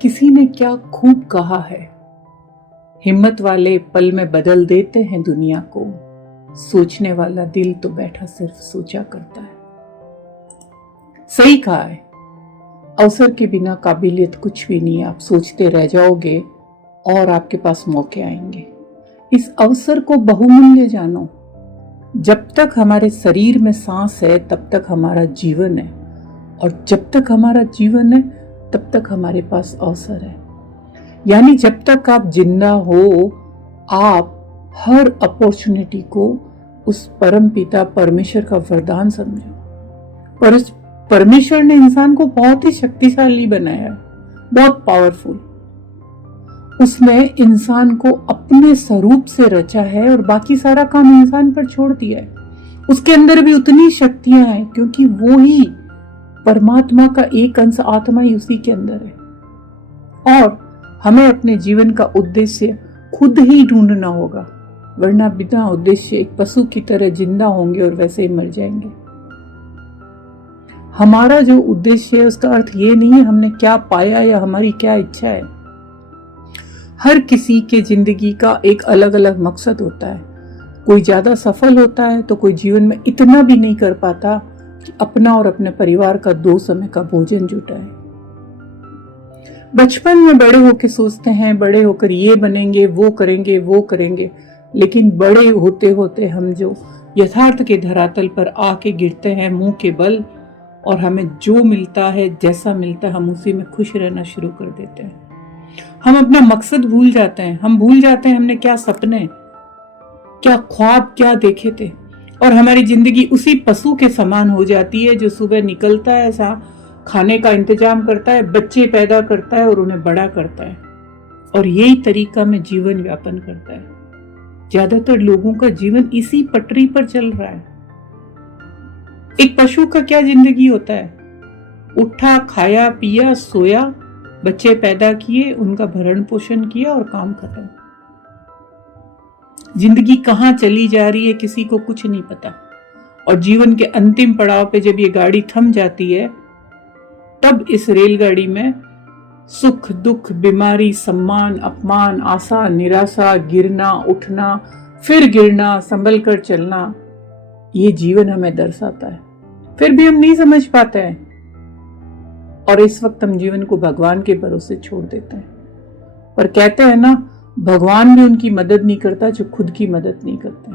किसी ने क्या खूब कहा है, हिम्मत वाले पल में बदल देते हैं दुनिया को, सोचने वाला दिल तो बैठा सिर्फ सोचा करता है। सही कहा है, अवसर के बिना काबिलियत कुछ भी नहीं है। आप सोचते रह जाओगे और आपके पास मौके आएंगे। इस अवसर को बहुमूल्य जानो। जब तक हमारे शरीर में सांस है तब तक हमारा जीवन है, और जब तक हमारा जीवन है तब तक हमारे पास अवसर है। यानी जब तक आप जिंदा हो, आप हर अपॉर्चुनिटी को उस परम पिता परमेश्वर का वरदान समझो। पर परमेश्वर ने इंसान को बहुत ही शक्तिशाली बनाया है, बहुत पावरफुल। उसने इंसान को अपने स्वरूप से रचा है और बाकी सारा काम इंसान पर छोड़ दिया है। उसके अंदर भी उतनी शक्तियां हैं क्योंकि वो ही परमात्मा का एक अंश आत्मा ही उसी के अंदर है। और हमें अपने जीवन का उद्देश्य खुद ही ढूंढना होगा, वरना बिना उद्देश्य एक पशु की तरह जिंदा होंगे और वैसे ही मर जाएंगे। हमारा जो उद्देश्य है उसका अर्थ ये नहीं है हमने क्या पाया या हमारी क्या इच्छा है। हर किसी के जिंदगी का एक अलग अलग मकसद होता है। कोई ज्यादा सफल होता है तो कोई जीवन में इतना भी नहीं कर पाता कि अपना और अपने परिवार का 2 समय का भोजन जुटाए। बचपन में बड़े होकर सोचते हैं बड़े होकर ये बनेंगे, वो करेंगे, वो करेंगे, लेकिन बड़े होते होते हम जो यथार्थ के धरातल पर आके गिरते हैं मुंह के बल, और हमें जो मिलता है जैसा मिलता है हम उसी में खुश रहना शुरू कर देते हैं। हम अपना मकसद भूल जाते हैं। हम भूल जाते हैं हमने क्या सपने, क्या ख्वाब, क्या देखे थे, और हमारी जिंदगी उसी पशु के समान हो जाती है जो सुबह निकलता है, ऐसा खाने का इंतजाम करता है, बच्चे पैदा करता है और उन्हें बड़ा करता है, और यही तरीका में जीवन व्यापन करता है। ज्यादातर लोगों का जीवन इसी पटरी पर चल रहा है। एक पशु का क्या जिंदगी होता है? उठा, खाया, पिया, सोया, बच्चे पैदा किए, उनका भरण पोषण किया और काम खत्म। जिंदगी कहां चली जा रही है किसी को कुछ नहीं पता। और जीवन के अंतिम पड़ाव पे जब ये गाड़ी थम जाती है तब इस रेलगाड़ी में सुख दुख, बीमारी, सम्मान, अपमान, आशा, निराशा, गिरना, उठना, फिर गिरना, संभल कर चलना, ये जीवन हमें दर्शाता है। फिर भी हम नहीं समझ पाते हैं और इस वक्त हम जीवन को भगवान के भरोसे छोड़ देते हैं। पर कहते हैं ना, भगवान भी उनकी मदद नहीं करता जो खुद की मदद नहीं करते।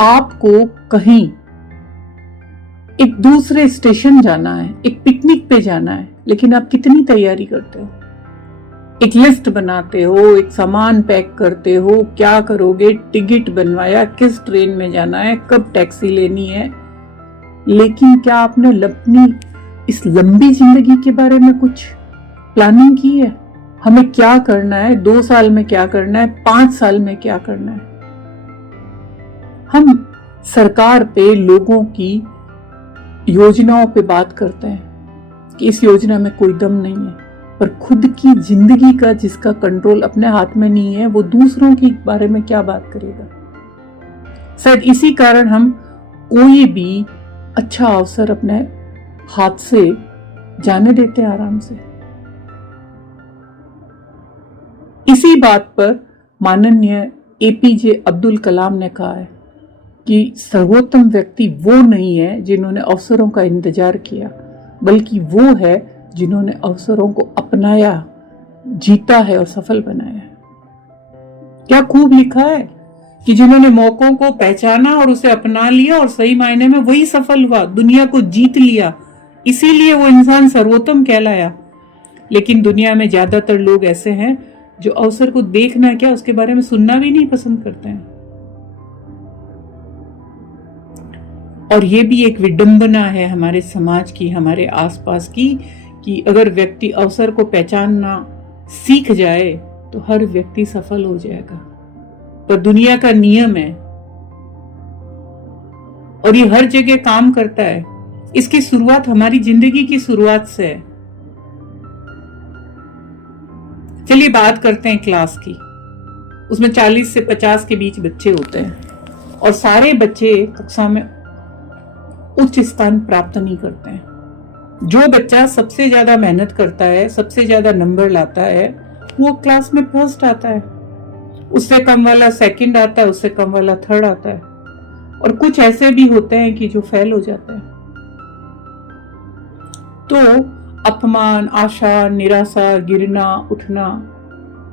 आपको कहीं एक दूसरे स्टेशन जाना है, एक पिकनिक पे जाना है, लेकिन आप कितनी तैयारी करते हो? एक लिस्ट बनाते हो, एक सामान पैक करते हो, क्या करोगे, टिकट बनवाया, किस ट्रेन में जाना है, कब टैक्सी लेनी है, लेकिन क्या आपने अपनी इस लंबी जिंदगी के बारे में कुछ प्लानिंग की है? हमें क्या करना है, 2 साल में क्या करना है, 5 साल में क्या करना है? हम सरकार पे, लोगों की योजनाओं पे बात करते हैं कि इस योजना में कोई दम नहीं है, पर खुद की जिंदगी का जिसका कंट्रोल अपने हाथ में नहीं है वो दूसरों के बारे में क्या बात करेगा? शायद इसी कारण हम कोई भी अच्छा अवसर अपने हाथ से जाने देते हैं आराम से। इसी बात पर माननीय एपीजे अब्दुल कलाम ने कहा है कि सर्वोत्तम व्यक्ति वो नहीं है जिन्होंने अवसरों का इंतजार किया, बल्कि वो है जिन्होंने अवसरों को अपनाया, जीता है और सफल बनाया है। क्या खूब लिखा है कि जिन्होंने मौकों को पहचाना और उसे अपना लिया और सही मायने में वही सफल हुआ, दुनिया को जीत लिया, इसीलिए वो इंसान सर्वोत्तम कहलाया। लेकिन दुनिया में ज्यादातर लोग ऐसे हैं जो अवसर को देखना क्या, उसके बारे में सुनना भी नहीं पसंद करते हैं। और ये भी एक विडंबना है हमारे समाज की, हमारे आसपास की, कि अगर व्यक्ति अवसर को पहचानना सीख जाए तो हर व्यक्ति सफल हो जाएगा। पर दुनिया का नियम है और ये हर जगह काम करता है। इसकी शुरुआत हमारी जिंदगी की शुरुआत से है। चलिए बात करते हैं क्लास की। उसमें 40 से 50 के बीच बच्चे होते हैं और सारे बच्चे कक्षा में उच्च स्थान प्राप्त नहीं करते हैं। जो बच्चा सबसे ज्यादा मेहनत करता है, सबसे ज्यादा नंबर लाता है, वो क्लास में फर्स्ट आता है। उससे कम वाला सेकंड आता है, उससे कम वाला थर्ड आता है। और कुछ ऐसे भी होते हैं कि जो फेल हो जाते हैं। तो अपमान, आशा, निराशा, गिरना, उठना,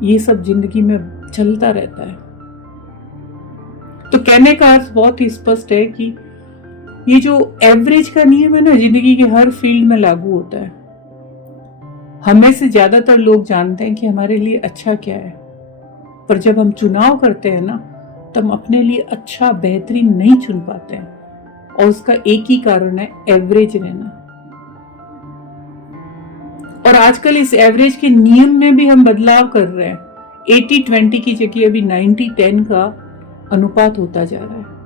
ये सब जिंदगी में चलता रहता है। तो कहने का अर्थ बहुत ही स्पष्ट है कि ये जो एवरेज का नियम है ना, जिंदगी के हर फील्ड में लागू होता है। हमें से ज्यादातर लोग जानते हैं कि हमारे लिए अच्छा क्या है, पर जब हम चुनाव करते हैं ना, तब हम अपने लिए अच्छा, बेहतरीन नहीं चुन पाते हैं। और उसका एक ही कारण है, एवरेज रहना। और आजकल इस एवरेज के नियम में भी हम बदलाव कर रहे हैं। 80-20 की जगह अभी 90-10 का अनुपात होता जा रहा है।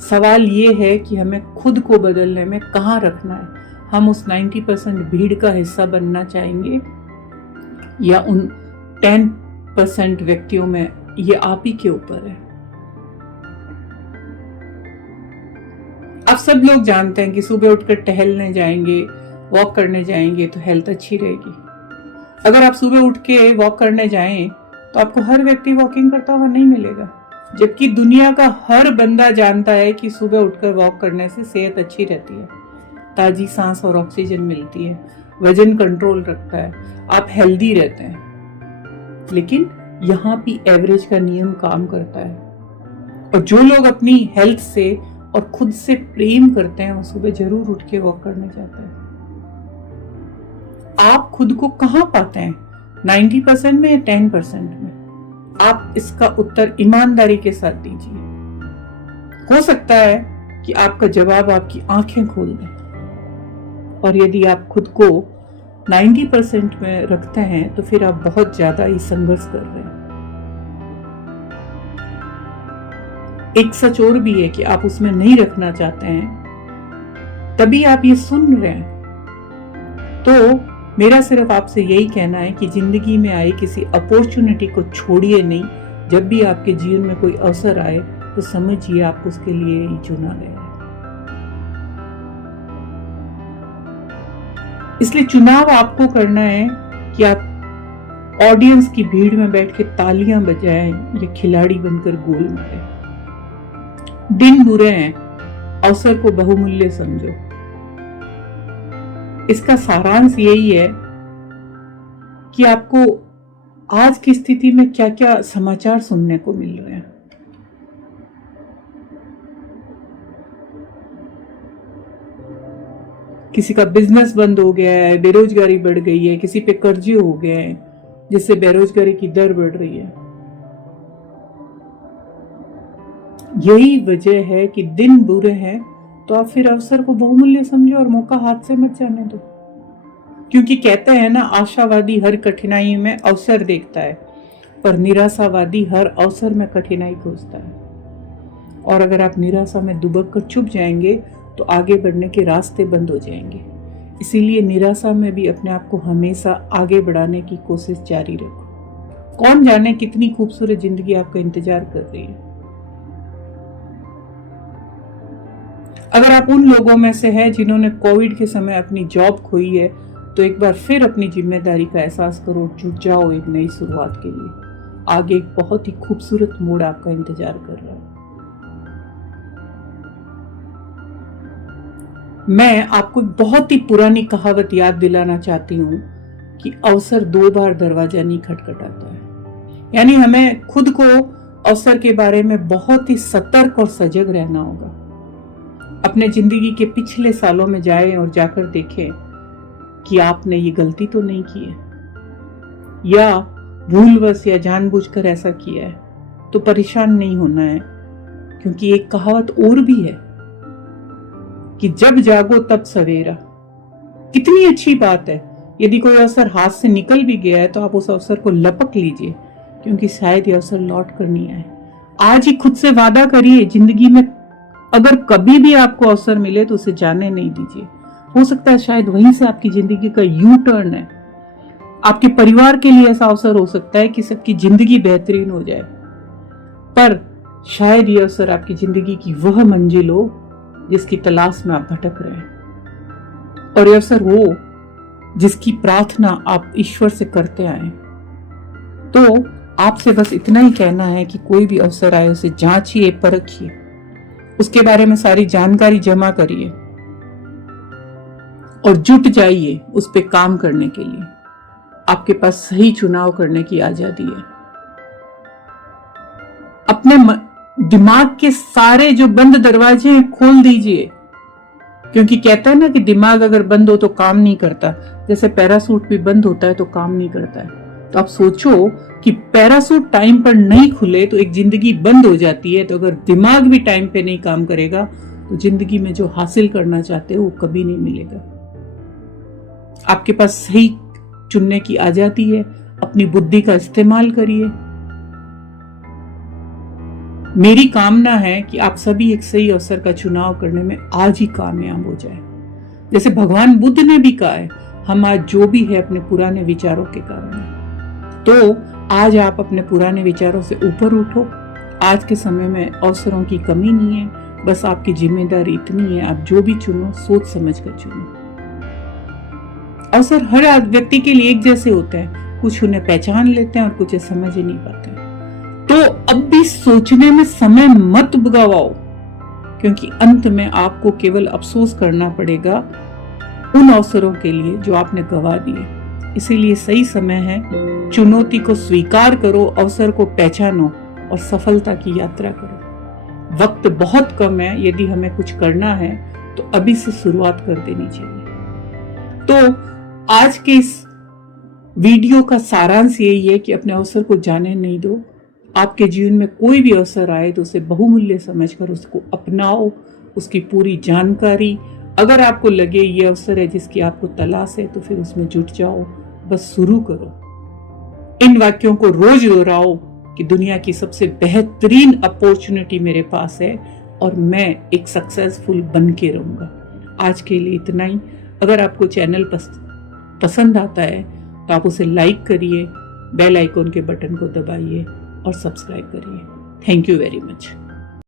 सवाल ये है कि हमें खुद को बदलने में कहाँ रखना है। हम उस 90% भीड़ का हिस्सा बनना चाहेंगे या उन 10% व्यक्तियों में? ये आप ही के ऊपर है। अब सब लोग जानते हैं कि सुबह उठकर टहलने जाएंगे, वॉक करने जाएंगे तो हेल्थ अच्छी रहेगी। अगर आप सुबह उठ के वॉक करने जाएं तो आपको हर व्यक्ति वॉकिंग करता हुआ नहीं मिलेगा, जबकि दुनिया का हर बंदा जानता है कि सुबह उठकर वॉक करने से सेहत अच्छी रहती है, ताजी सांस और ऑक्सीजन मिलती है, वजन कंट्रोल रखता है, आप हेल्दी रहते हैं। लेकिन यहाँ भी एवरेज का नियम काम करता है। और जो लोग अपनी हेल्थ से और खुद से प्रेम करते हैं, वो सुबह जरूर उठ के वॉक करने जाते हैं। आप खुद को कहाँ पाते हैं, 90% में या 10% में? आप इसका उत्तर ईमानदारी के साथ दीजिए। हो सकता है कि आपका जवाब आपकी आंखें खोल दे। और यदि आप खुद को 90% में रखते हैं तो फिर आप बहुत ज्यादा ही संघर्ष कर रहे हैं। एक सच और भी है कि आप उसमें नहीं रखना चाहते हैं, तभी आप ये सुन रहे हैं। तो मेरा सिर्फ आपसे यही कहना है कि जिंदगी में आए किसी अपॉर्चुनिटी को छोड़िए नहीं। जब भी आपके जीवन में कोई अवसर आए तो समझिए आप उसके लिए ही चुना गया है। इसलिए चुनाव आपको करना है कि आप ऑडियंस की भीड़ में बैठ के तालियां बजाएं या खिलाड़ी बनकर गोल मारें। दिन बुरे हैं, अवसर को बहुमूल्य समझो। इसका सारांश यही है कि आपको आज की स्थिति में क्या क्या समाचार सुनने को मिल रहे हैं। किसी का बिजनेस बंद हो गया है, बेरोजगारी बढ़ गई है, किसी पे कर्जे हो गए हैं जिससे बेरोजगारी की दर बढ़ रही है। यही वजह है कि दिन बुरे हैं तो आप फिर अवसर को बहुमूल्य समझो और मौका हाथ से मत जाने दो। क्योंकि कहते हैं ना, आशावादी हर कठिनाई में अवसर देखता है, पर निराशावादी हर अवसर में कठिनाई खोजता है। और अगर आप निराशा में दुबक कर चुप जाएंगे तो आगे बढ़ने के रास्ते बंद हो जाएंगे। इसीलिए निराशा में भी अपने आप को हमेशा आगे बढ़ाने की कोशिश जारी रखो। कौन जाने कितनी खूबसूरत जिंदगी आपका इंतजार कर रही है। अगर आप उन लोगों में से हैं जिन्होंने कोविड के समय अपनी जॉब खोई है, तो एक बार फिर अपनी जिम्मेदारी का एहसास करो, जुट जाओ एक नई शुरुआत के लिए। आगे एक बहुत ही खूबसूरत मोड़ आपका इंतजार कर रहा है। मैं आपको एक बहुत ही पुरानी कहावत याद दिलाना चाहती हूँ कि अवसर 2 बार दरवाजा नहीं खटखटाता है। यानी हमें खुद को अवसर के बारे में बहुत ही सतर्क और सजग रहना होगा। अपने जिंदगी के पिछले सालों में जाएं और जाकर देखें कि आपने ये गलती तो नहीं की है, या भूलवश या जानबूझकर ऐसा किया है। तो परेशान नहीं होना है, क्योंकि एक कहावत और भी है कि जब जागो तब सवेरा। कितनी अच्छी बात है। यदि कोई अवसर हाथ से निकल भी गया है तो आप उस अवसर को लपक लीजिए, क्योंकि शायद ये अवसर लौट कर नहीं आए। आज ही खुद से वादा करिए, जिंदगी में अगर कभी भी आपको अवसर मिले तो उसे जाने नहीं दीजिए। हो सकता है शायद वहीं से आपकी जिंदगी का यू टर्न है। आपके परिवार के लिए ऐसा अवसर हो सकता है कि सबकी जिंदगी बेहतरीन हो जाए, पर शायद ये अवसर आपकी जिंदगी की वह मंजिल हो जिसकी तलाश में आप भटक रहे हैं। और ये अवसर हो जिसकी प्रार्थना आप ईश्वर से करते आए। तो आपसे बस इतना ही कहना है कि कोई भी अवसर आए उसे जांचिए, परखिए, उसके बारे में सारी जानकारी जमा करिए और जुट जाइए उस पे काम करने के लिए। आपके पास सही चुनाव करने की आजादी है। अपने दिमाग के सारे जो बंद दरवाजे हैं खोल दीजिए, क्योंकि कहता है ना कि दिमाग अगर बंद हो तो काम नहीं करता। जैसे पैरासूट भी बंद होता है तो काम नहीं करता है। तो आप सोचो कि पैरासूट टाइम पर नहीं खुले तो एक जिंदगी बंद हो जाती है। तो अगर दिमाग भी टाइम पे नहीं काम करेगा तो जिंदगी में जो हासिल करना चाहते हो वो कभी नहीं मिलेगा। आपके पास सही चुनने की आजादी है, अपनी बुद्धि का इस्तेमाल करिए। मेरी कामना है कि आप सभी एक सही अवसर का चुनाव करने में आज ही कामयाब हो जाए। जैसे भगवान बुद्ध ने भी कहा है, हम आज जो भी है अपने पुराने विचारों के कारण है। तो आज आप अपने पुराने विचारों से ऊपर उठो। आज के समय में अवसरों की कमी नहीं है, बस आपकी जिम्मेदारी इतनी है, आप जो भी चुनो सोच समझ कर चुनो। अवसर हर व्यक्ति के लिए एक जैसे होते हैं, कुछ उन्हें पहचान लेते हैं और कुछ समझ ही नहीं पाते। तो अब भी सोचने में समय मत गवाओ, क्योंकि अंत में आपको केवल अफसोस करना पड़ेगा उन अवसरों के लिए जो आपने गवा दिए। इसीलिए सही समय है, चुनौती को स्वीकार करो, अवसर को पहचानो और सफलता की यात्रा करो। वक्त बहुत कम है, यदि हमें कुछ करना है तो अभी से शुरुआत कर देनी चाहिए। तो आज के इस वीडियो का सारांश यही है कि अपने अवसर को जाने नहीं दो। आपके जीवन में कोई भी अवसर आए तो उसे बहुमूल्य समझकर उसको अपनाओ, उसकी पूरी जानकारी। अगर आपको लगे ये अवसर है जिसकी आपको तलाश है तो फिर उसमें जुट जाओ, बस शुरू करो। इन वाक्यों को रोज दोहराओ कि दुनिया की सबसे बेहतरीन अपॉर्चुनिटी मेरे पास है और मैं एक सक्सेसफुल बन के रहूंगा। आज के लिए इतना ही। अगर आपको चैनल पसंद आता है तो आप उसे लाइक करिए, बेल आइकॉन के बटन को दबाइए और सब्सक्राइब करिए। Thank you very much.